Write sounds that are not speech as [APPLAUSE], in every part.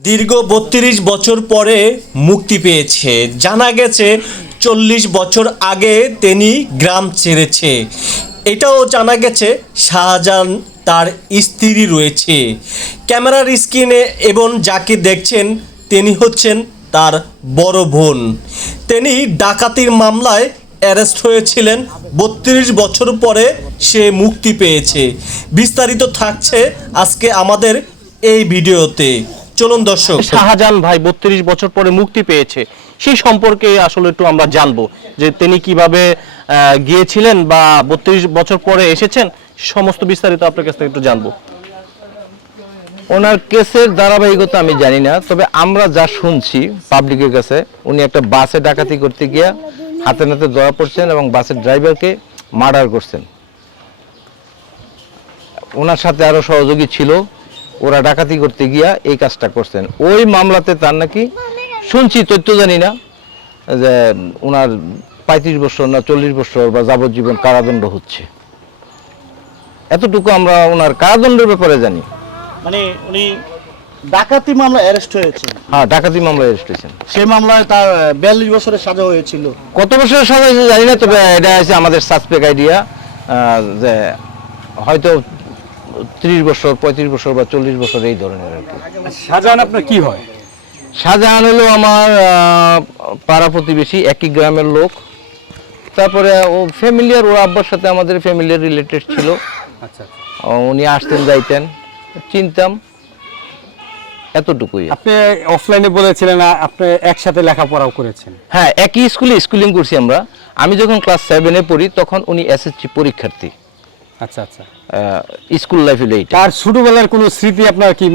দীর্ঘ বত্রিশ বছর পরে মুক্তি পেয়েছে। জানা গেছে, চল্লিশ বছর আগে তিনি গ্রাম ছেড়েছে। এটাও জানা গেছে, শাহজাহান তার স্ত্রী রয়েছে। ক্যামেরার স্ক্রিনে এবং যাকে দেখছেন, তিনি হচ্ছেন তার বড় বোন। তিনি ডাকাতির মামলায় অ্যারেস্ট হয়েছিলেন। বত্রিশ বছর পরে সে মুক্তি পেয়েছে। বিস্তারিত থাকছে আজকে আমাদের এই ভিডিওতে। চলুন দর্শক। শাহজাহান ভাই বত্রিশ বছর পরে মুক্তি পেয়েছে। সেই সম্পর্কে আসলে একটু আমরা জানব যে তিনি কীভাবে গিয়েছিলেন বা বত্রিশ বছর পরে এসেছেন সমস্ত বিস্তারিত আপনার কাছ থেকে একটু জানব। ওনার কেসের ধারাবাহিকতা আমি জানি না তবে আমরা যা শুনছি পাবলিকের কাছে উনি একটা বাসে ডাকাতি করতে গিয়া হাতে নাতে ধরা পড়ছেন এবং বাসের ড্রাইভারকে মার্ডার করছেন। ওনার সাথে আরও সহযোগী ছিল ওরা ডাকাতি করতে গিয়া এই কাজটা করছেন। ওই মামলাতে তার নাকি শুনছি তথ্য জানি না যে ওনার পঁয়ত্রিশ বছর না চল্লিশ বছর বা যাবজ্জীবন কারাদণ্ড হচ্ছে। এতটুকু আমরা ওনার কারাদণ্ডের ব্যাপারে জানি। মানে উনি ডাকাতি মামলা অ্যারেস্ট হয়েছে হ্যাঁ ডাকাতি মামলা অ্যারেস্ট হয়েছেন। সেই মামলায় তার বিয়াল্লিশ বছরের সাজা হয়েছিল। কত বছরের সাজা হয়েছে জানি না তবে এটা আছে আমাদের সাসপেক্ট আইডিয়া যে হয়তো ত্রিশ বছর পঁয়ত্রিশ বছর বা চল্লিশ বছর এই ধরনের আর কি। শাহজাহান আপনার কি হয়? শাহজাহান হলো আমার পাড়া প্রতিবেশী একই গ্রামের লোক। তারপরে ও ফ্যামিলিয়ার ওর আব্বার সাথে আমাদের ফ্যামিলিয়ার রিলেটেড ছিল। আচ্ছা উনি আসতেন যাইতেন। চিনতাম। এতটুকুই। আপনি অফলাইনে বলেছিলেন আপনি একসাথে লেখাপড়াও করেছেন। হ্যাঁ একই স্কুলে স্কুলিং করছি আমরা। আমি যখন ক্লাস সেভেনে পড়ি তখন উনি এসএসসি পরীক্ষার্থী। আচ্ছা আচ্ছা। স্কুল লাইফ এইটা তার ছোটবেলার কোনো স্মৃতি আপনার কি?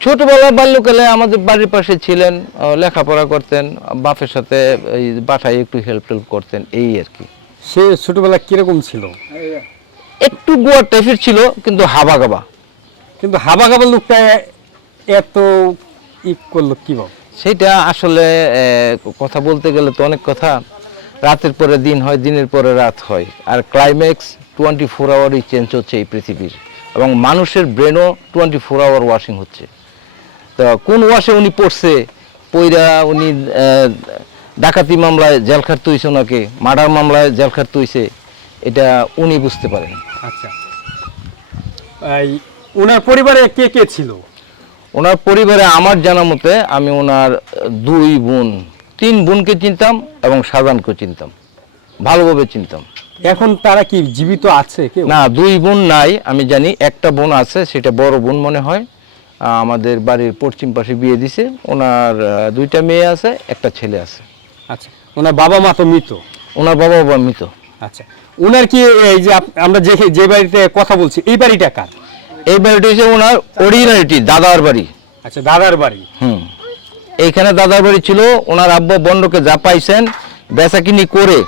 ছোটবেলা বাল্যকালে আমাদের বাড়ির পাশে ছিলেন লেখাপড়া করতেন বাপের সাথে এই বাসায় একটু হেল্প টেল্প করতেন এই আর কি। সে ছোটবেলা কীরকম ছিল? একটু গোয়ার টাইপের ছিল কিন্তু হাবা গাবা। কিন্তু হাবা গাবা লোকটা এত ই করল কীভাবে? সেটা আসলে কথা বলতে গেলে তো অনেক কথা। রাতের পরে দিন হয় দিনের পরে রাত হয়। আর ক্লাইম্যাক্স টোয়েন্টি ফোর আওয়ারই চেঞ্জ হচ্ছে এই পৃথিবীর এবং মানুষের ব্রেনও টোয়েন্টি ফোর আওয়ার ওয়াশিং হচ্ছে। তো কোন ওয়াশে উনি পড়ছে? পইরা উনি ডাকাতি মামলায় জেল খাটতে হয়েছে ওনাকে মার্ডার মামলায় জেল খাটতে হয়েছে এটা উনি বুঝতে পারেন। আচ্ছা। ওনার পরিবারে কে কে ছিল? ওনার পরিবারে আমার জানা মতে আমি ওনার দুই বোন তিন বোনকে চিনতাম এবং সাজানকে চিনতাম ভালোভাবে চিনতাম। এখন তারা কি জীবিত আছে কেউ? না দুই বোন নাই আমি জানি একটা বোন আছে সেটা বড় বোন মনে হয়। আমাদের বাড়ির পশ্চিম পাশে বিয়ে দিছে ওনার দুইটা মেয়ে আছে একটা ছেলে আছে। আচ্ছা ওনার বাবা মা তো মৃত? ওনার বাবা বাবা মৃত। আচ্ছা ওনার কি এই যে আমরা যে যে বাড়িতে কথা বলছি এই বাড়িটা কার? এই বাড়িটা হচ্ছে ওনার অরিজিনালিটি দাদার বাড়ি। আচ্ছা দাদার বাড়ি। হুম। এইখানে দাদার বাড়ি ছিল ওনার আব্বা বন্ডকে যা পাইছেন বেচাকিনি করে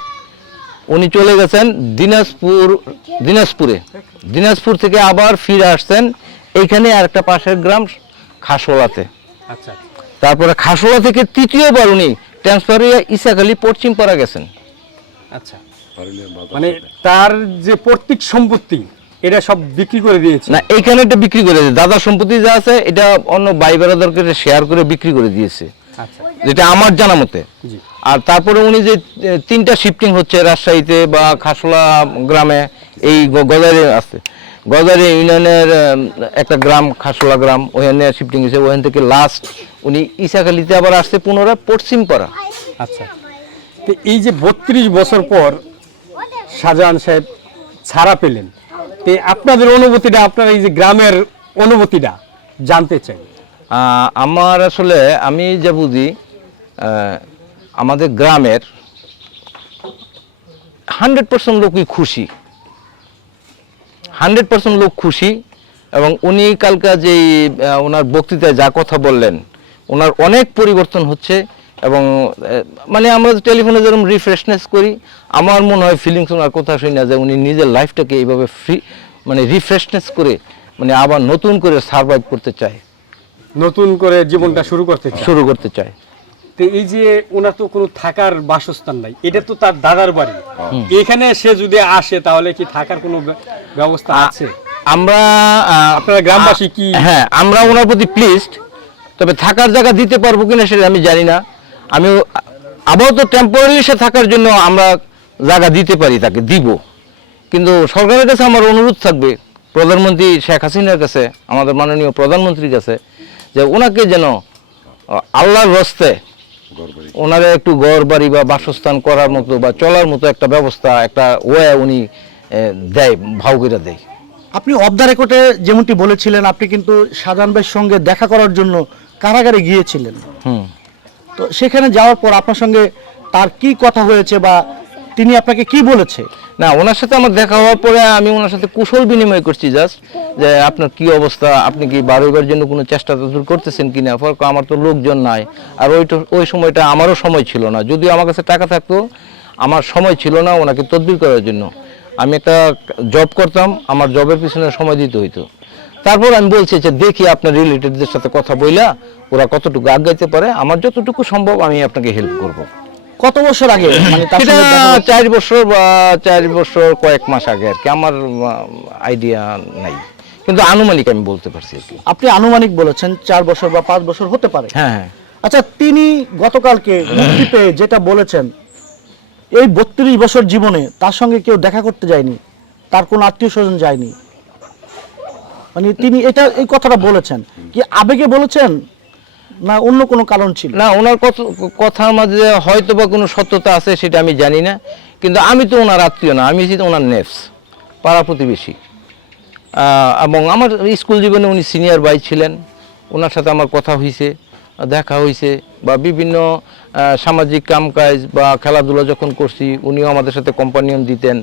উনি চলে গেছেন দিনাজপুর দিনাজপুরে। দিনাজপুর থেকে আবার ফিরে আসছেন এইখানে আর একটা পাশের গ্রাম খাসোলাতে। আচ্ছা। তারপরে খাসোলা থেকে তৃতীয়বার উনি ট্রান্সফার হয়ে ইসাখালি পশ্চিম পাড়া গেছেন। আচ্ছা। মানে তার যে পৈতৃক সম্পত্তি এটা সব বিক্রি করে দিয়েছে? না এইখানে এটা বিক্রি করে দিয়েছে। দাদার সম্পত্তি যা আছে এটা অন্য ভাই বেড়াদারকে শেয়ার করে বিক্রি করে দিয়েছে। যেটা আমার জানা মতে। আর তারপরে উনি যে তিনটা শিফটিং হচ্ছে রাজশাহীতে বা খাসলা গ্রামে এই গজারে আছে। গজারে ইউনিয়নের একটা গ্রাম খাসলা গ্রাম ওখানে শিফটিং হয়েছে। ওখান থেকে লাস্ট উনি ইসাখালিতে আবার আসছে পুনরায় পশ্চিম পাড়া। আচ্ছা। তো এই যে বত্রিশ বছর পর শাহজাহান সাহেব ছাড়া পেলেন তো আপনাদের অনুভূতিটা আপনার এই যে গ্রামের অনুভূতিটা জানতে চাই। আমার আসলে আমি যা বুঝি আমাদের গ্রামের হান্ড্রেড পার্সেন্ট লোকই খুশি। হান্ড্রেড পার্সেন্ট লোক খুশি এবং উনি কালকা যেই ওনার বক্তৃতায় যা কথা বললেন, ওনার অনেক পরিবর্তন হচ্ছে এবং মানে আমরা টেলিফোনে যেরকম রিফ্রেশনেস করি, আমার মনে হয় ফিলিংস ওনার কথা শুনি না যে উনি নিজের লাইফটাকে এইভাবে ফ্রি মানে রিফ্রেশনেস করে মানে আবার নতুন করে সার্ভাইভ করতে চায়। নতুন করে জীবনটা শুরু করতে শুরু করতে চায়। তো এই যে ওনার তো কোনো থাকার বাসস্থান নাই এটা তো তার দাদার বাড়ি। এখানে সে যদি আসে তাহলে কি থাকার কোনো ব্যবস্থা আছে? আমরা আপনারা গ্রামবাসী কি? হ্যাঁ আমরা ওনার প্রতি প্লিজড তবে থাকার জায়গা দিতে পারব কিনা সেটা আমি জানি না। আমি আপাতত টেম্পোরারি সে থাকার জন্য আমরা জায়গা দিতে পারি তাকে দিব। কিন্তু সরকারের কাছে আমার অনুরোধ থাকবে প্রধানমন্ত্রী শেখ হাসিনার কাছে আমাদের মাননীয় প্রধানমন্ত্রীর কাছে যে ওনাকে যেন আল্লাহর রস্তে ওনারা একটু ঘর বাড়ি বা বাসস্থান করার মতো বা চলার মতো একটা ব্যবস্থা একটা ওয়ে উনি দেয় ভাউগিরা দেয়। আপনি অফ দ্য রেকর্ডে যেমনটি বলেছিলেন আপনি কিন্তু সাজান ভাইয়ের সঙ্গে দেখা করার জন্য কারাগারে গিয়েছিলেন। হুম। তো সেখানে যাওয়ার পর আপনার সঙ্গে তার কি কথা হয়েছে বা তিনি আপনাকে কি বলেছে? না, ওনার সাথে আমার দেখা হওয়ার পরে আমি ওনার সাথে কুশল বিনিময় করছি জাস্ট যে আপনার কি অবস্থা, আপনি কি বারোবার জন্য কোনো চেষ্টা তদুর করতেছেন কিনা? ফর আমার তো লোকজন নাই। আর ওই ওই সময়টা আমারও সময় ছিল না। যদিও আমার কাছে টাকা থাকতো, আমার সময় ছিল না ওনাকে তদবির করার জন্য। আমি একটা জব করতাম, আমার জবের পিছনে সময় দিতে হইতো। তারপর আমি বলছি যে, দেখি আপনার রিলেটিভদের সাথে কথা বইলা, ওরা কতটুকু আগাইতে পারে। আমার যতটুকু সম্ভব আমি আপনাকে হেল্প করব। কত বছর আগে? [LAUGHS] মানে সেটা? চার বছর বা চার বছর কয়েক মাস আগে আর কি। আমার আইডিয়া নাই। কিন্তু আনুমানিক আমি বলতে পারছি আপনি আনুমানিক বলেছেন চার বছর বা পাঁচ বছর হতে পারে। হ্যাঁ হ্যাঁ। আচ্ছা তিনি গতকালকে মুক্তি পেয়ে যেটা বলেছেন এই বত্রিশ বছর জীবনে তার সঙ্গে কেউ দেখা করতে যায়নি তার কোনো আত্মীয় স্বজন যায়নি। মানে তিনি এটা এই কথাটা বলেছেন। কি আবেগে বলেছেন? না, অন্য কোনো কারণ ছিল? না, ওনার কথার মাঝে হয়তো বা কোনো সত্যতা আছে সেটা আমি জানি না। কিন্তু আমি তো ওনার আত্মীয় না, আমি হচ্ছি ওনার নেফস পাড়া প্রতিবেশী। এবং আমার স্কুল জীবনে উনি সিনিয়র ভাই ছিলেন। ওনার সাথে আমার কথা হয়েছে দেখা হয়েছে বা বিভিন্ন সামাজিক কামকাজ বা খেলাধুলা যখন করছি, উনিও আমাদের সাথে কম্পানিয়ন দিতেন,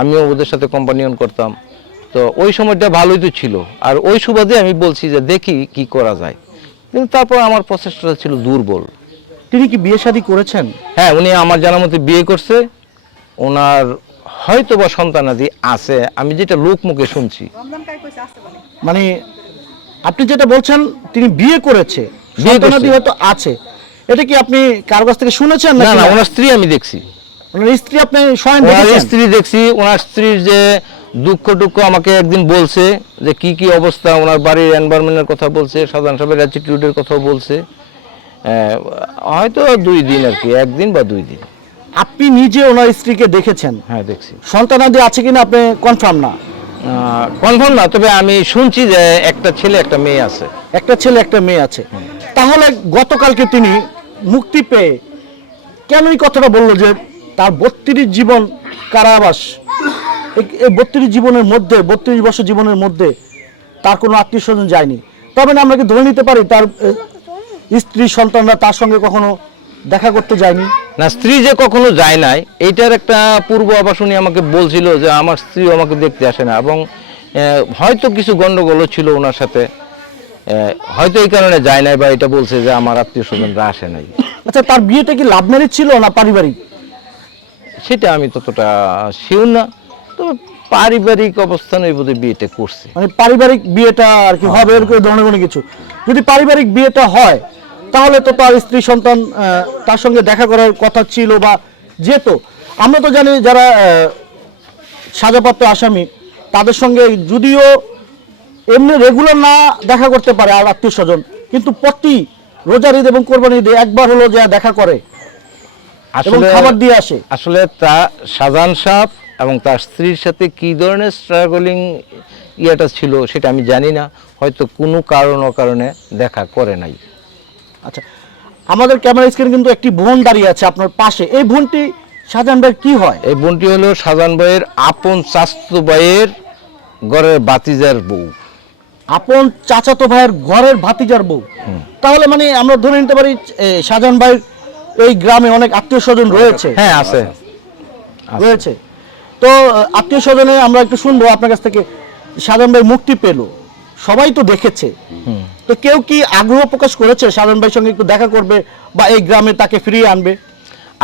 আমিও ওদের সাথে কম্পানিয়ন করতাম। তো ওই সময়টা ভালোই তো ছিল। আর ওই সুবাদে আমি বলছি যে দেখি কি করা যায়। কিন্তু তারপর আমার প্রচেষ্টাটা ছিল দুর্বল। তিনি কি বিয়ে শাদী করেছেন? হ্যাঁ উনি আমার জানার মতে বিয়ে করছে। ওনার হয়তো বা সন্তানাদি আছে। আমি যেটা লোক মুখে শুনছি মানে আপনি যেটা বলছেন তিনি বিয়ে করেছে। সন্তানাদি হয়তো আছে। এটা কি আপনি কার কাছ থেকে শুনেছেন না না ওনার স্ত্রী আমি দেখছি। ওনার স্ত্রী আপনি স্বয়ং স্ত্রী দেখছি। ওনার স্ত্রীর যে দুঃখ টুক্ষ আমাকে একদিন বলছে যে কি কি অবস্থা ওনার বাড়ির এনভায়রনমেন্টের কথা বলছে সাধারণ সাহেবের অ্যাটিটিউডের কথাও বলছে। হয়তো দুই দিন আর কি একদিন বা দুই দিন। আপনি নিজে ওনার স্ত্রীকে দেখেছেন? হ্যাঁ দেখছি। সন্তানাদি আছে কিনা আপনি কনফার্ম না? কনফার্ম না তবে আমি শুনছি যে একটা ছেলে একটা মেয়ে আছে। একটা ছেলে একটা মেয়ে আছে। তাহলে গতকালকে তিনি মুক্তি পেয়ে কেন এই কথাটা বলল যে তার বত্রিশ জীবন কারাবাস এই- বত্রিশ জীবনের মধ্যে বত্রিশ বছর জীবনের মধ্যে তার কোনো আত্মীয় স্বজন যায়নি। তবে না আমরা কি ধরে নিতে পারি তার স্ত্রী সন্তানরা তার সঙ্গে কখনো দেখা করতে যায়নি? না স্ত্রী যে কখনো যায় নাই এইটার একটা পূর্ব আবাস উনি আমাকে বলছিল যে আমার স্ত্রী আমাকে দেখতে আসে না এবং হয়তো কিছু গন্ডগোলও ছিল ওনার সাথে। হয়তো এই কারণে যায় নাই বা এটা বলছে যে আমার আত্মীয় স্বজনরা আসে নাই। আচ্ছা তার বিয়েটা কি লাভ ম্যারেজ ছিল না পারিবারিক? সেটা আমি ততটা শিওর না। পারিবারিক অবস্থানে বোধহয় বিয়েটা করছে। মানে পারিবারিক বিয়েটা আর কি হবে এরকম ধরনের কোনো কিছু। যদি পারিবারিক বিয়েটা হয় তাহলে তো তার স্ত্রী সন্তান তার সঙ্গে দেখা করার কথা ছিল বা যেত আমরা তো জানি যারা সাজাপ্রাপ্ত আসামি তাদের সঙ্গে যদিও এমনি রেগুলার না দেখা করতে পারে আর আত্মীয় স্বজন কিন্তু প্রতি রোজার ঈদ এবং কোরবানি ঈদে একবার হলো যা দেখা করে এবং আসলে খাবার দিয়ে আসে। আসলে তা সাজান সাহ এবং তার স্ত্রীর সাথে কি ধরনের স্ট্রাগলিং ইয়েটা ছিল সেটা আমি জানি না। হয়তো কোনো কারণ কারণে দেখা করে নাই। আচ্ছা আমাদের ক্যামেরা স্ক্রিন কিন্তু একটি বোন দাঁড়িয়ে আছে আপনার পাশে। এই বোনটি শাহজাহান ভাইয়ের কি হয়? এই বোনটি হলো শাহজাহান ভাইয়ের আপন চাস্তু ভাইয়ের ঘরের বাতিজার বউ। আপন চাচাতো ভাইয়ের ঘরের ভাতিজার বউ। তাহলে মানে আমরা ধরে নিতে পারি শাহজাহান ভাইয়ের এই গ্রামে অনেক আত্মীয় স্বজন রয়েছে? হ্যাঁ আছে। রয়েছে। তো আত্মীয় স্বজনে আমরা একটু শুনব আপনার কাছ থেকে। শাহজাহান ভাই মুক্তি পেল। সবাই তো দেখেছে। তো কেউ কি আগ্রহ প্রকাশ করেছে শাহজাহান ভাইয়ের সঙ্গে একটু দেখা করবে বা এই গ্রামে তাকে ফিরিয়ে আনবে?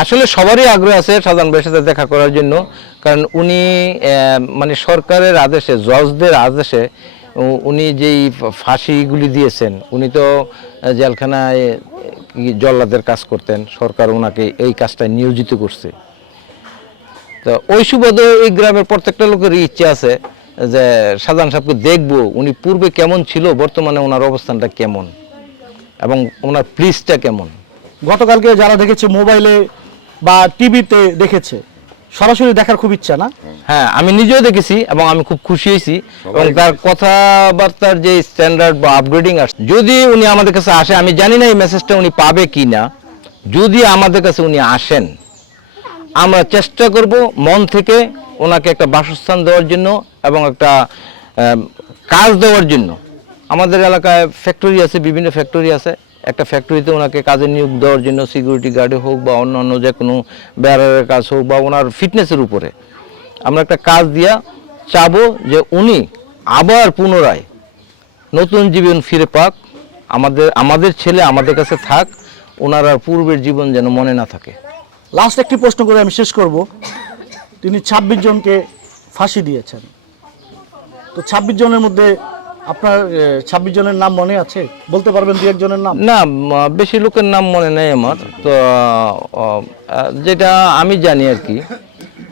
আসলে সবারই আগ্রহ আছে শাহজাহান ভাইয়ের সাথে দেখা করার জন্য। কারণ উনি মানে সরকারের আদেশে জজদের আদেশে উনি যেই ফাঁসিগুলি দিয়েছেন উনি তো জেলখানায় জল্লাদের কাজ করতেন। সরকার ওনাকে এই কাজটা নিয়োজিত করছে। তো ওই সুবাদে এই গ্রামের প্রত্যেকটা লোকের ইচ্ছে আছে যে শাহজাহান সাহেবকে দেখব উনি পূর্বে কেমন ছিল বর্তমানে ওনার অবস্থানটা কেমন এবং ওনার প্লিজটা কেমন? গতকালকে যারা দেখেছে মোবাইলে বা টিভিতে দেখেছে সরাসরি দেখার খুব ইচ্ছা না? হ্যাঁ আমি নিজেও দেখেছি এবং আমি খুব খুশি হয়েছি এবং তার কথাবার্তার যে স্ট্যান্ডার্ড বা আপগ্রেডিং আসছে যদি উনি আমাদের কাছে আসে আমি জানি না এই মেসেজটা উনি পাবে কি না যদি আমাদের কাছে উনি আসেন আমরা চেষ্টা করব মন থেকে ওনাকে একটা বাসস্থান দেওয়ার জন্য এবং একটা কাজ দেওয়ার জন্য। আমাদের এলাকায় ফ্যাক্টরি আছে, বিভিন্ন ফ্যাক্টরি আছে। একটা ফ্যাক্টরিতে ওনাকে কাজে নিয়োগ দেওয়ার জন্য সিকিউরিটি গার্ডে হোক বা অন্যান্য যে কোনো ব্যারারের কাজ হোক বা ওনার ফিটনেসের উপরে। আমরা একটা কাজ দিয়া চাবো যে উনি আবার পুনরায় নতুন জীবন ফিরে পাক। আমাদের আমাদের ছেলে আমাদের কাছে থাক, ওনার আর পূর্বের জীবন যেন মনে না থাকে। লাস্ট একটি প্রশ্ন করে আমি শেষ করব। তিনি ২৬ জনকে ফাঁসি দিয়েছেন। তো ২৬ জনের মধ্যে আপনার ছাব্বিশ জনের নাম মনে আছে? বলতে পারবেন দু একজনের নাম? না বেশি লোকের নাম মনে নেই আমার। তো যেটা আমি জানি আর কি,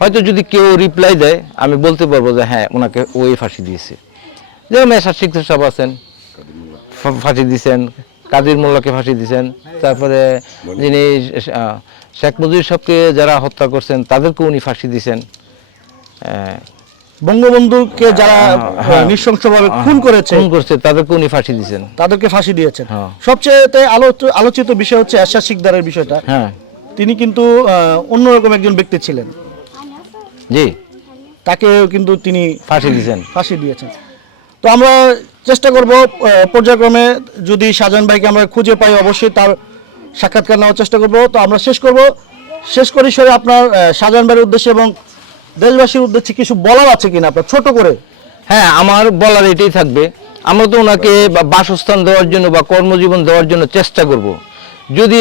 হয়তো যদি কেউ রিপ্লাই দেয়, আমি বলতে পারব যে হ্যাঁ ওনাকে ওই ফাঁসি দিয়েছে। যেমন এসার শিক্ষক আছেন ফাঁসি দিয়েছেন কাদির মোল্লাকে ফাঁসি দিয়েছেন। তারপরে যিনি শেখ মুজিবুর সাহেবকে যারা হত্যা করছেন তাদেরকে উনি ফাঁসি দিয়েছেন। বঙ্গবন্ধুকে যারা আহ, নৃশংসভাবে খুন করেছে খুন করছে তাদেরকে উনি ফাঁসি দিয়েছেন। তাদেরকে ফাঁসি দিয়েছেন। হ্যাঁ। সবচেয়ে আলোচ- আলোচিত বিষয় হচ্ছে এরশাদ শিকদারের বিষয়টা। হ্যাঁ। তিনি কিন্তু অন্যরকম একজন ব্যক্তি ছিলেন। জি। তাকেও কিন্তু তিনি ফাঁসি দিয়েছেন। ফাঁসি দিয়েছেন। তো আমরা চেষ্টা করব পর্যায়ক্রমে যদি শাহজাহান ভাইকে আমরা খুঁজে পাই, অবশ্যই তার সাক্ষাৎকার নেওয়ার চেষ্টা করব। তো আমরা শেষ করব। শেষ করি সরে আপনার শাহজাহান ভাইয়ের উদ্দেশ্যে এবং দেশবাসীর উদ্দেশ্যে কিছু বলার আছে কিনা আপনার? ছোট করে। হ্যাঁ আমার বলার এটাই থাকবে। আমরা তো ওনাকে বাসস্থান দেওয়ার জন্য বা কর্মজীবন দেওয়ার জন্য চেষ্টা করব। যদি